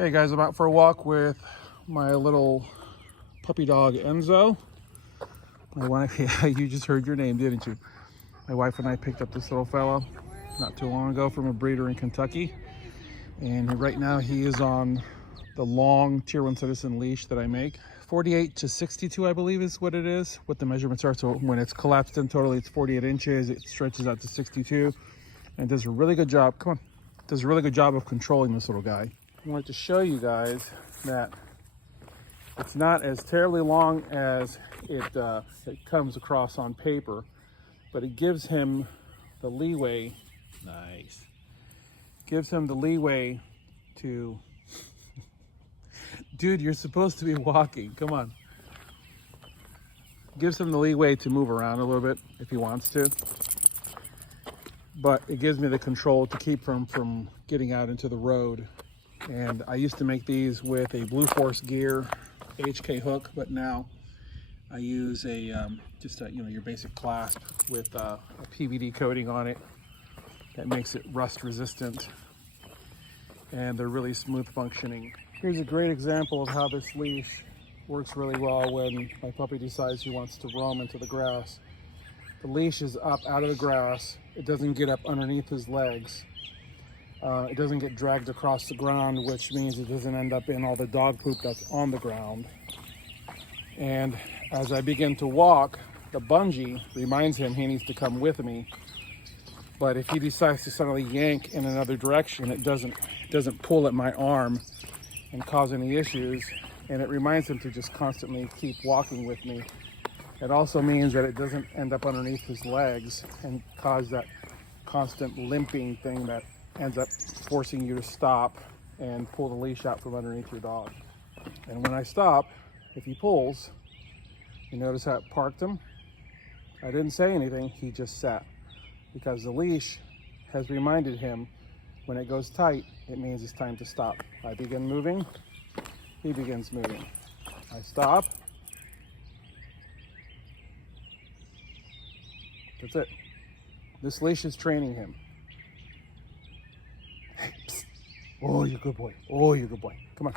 Hey guys, I'm out for a walk with my little puppy dog Enzo. My wife, yeah, you just heard your name, didn't you? My wife and I picked up this little fellow not too long ago from a breeder in Kentucky. And right now he is on the long Tier 1 Citizen leash that I make. 48 to 62, I believe is what it is, what the measurements are. So when it's collapsed in totally, it's 48 inches. It stretches out to 62 and it does a really good job. Come on. It does a really good job of controlling this little guy. I wanted to show you guys that it's not as terribly long as it comes across on paper, but it gives him the leeway. Nice. Gives him the leeway to, dude, you're supposed to be walking. Come on. Gives him the leeway to move around a little bit if he wants to. But it gives me the control to keep from getting out into the road. And I used to make these with a Blue Force Gear HK hook, but now I use a just a, your basic clasp with a PVD coating on it that makes it rust resistant, and they're really smooth functioning. Here's a great example of how this leash works really well when my puppy decides he wants to roam into the grass. The leash is up out of the grass. It doesn't get up underneath his legs. It doesn't get dragged across the ground, which means it doesn't end up in all the dog poop that's on the ground. And as I begin to walk, the bungee reminds him he needs to come with me. But if he decides to suddenly yank in another direction, it doesn't pull at my arm and cause any issues. And it reminds him to just constantly keep walking with me. It also means that it doesn't end up underneath his legs and cause that constant limping thing that ends up forcing you to stop and pull the leash out from underneath your dog. And when I stop, if he pulls, you notice how it parked him? I didn't say anything, he just sat. Because the leash has reminded him when it goes tight, it means it's time to stop. I begin moving, he begins moving. I stop. That's it. This leash is training him. Oh, you're a good boy. Oh, you're a good boy. Come on.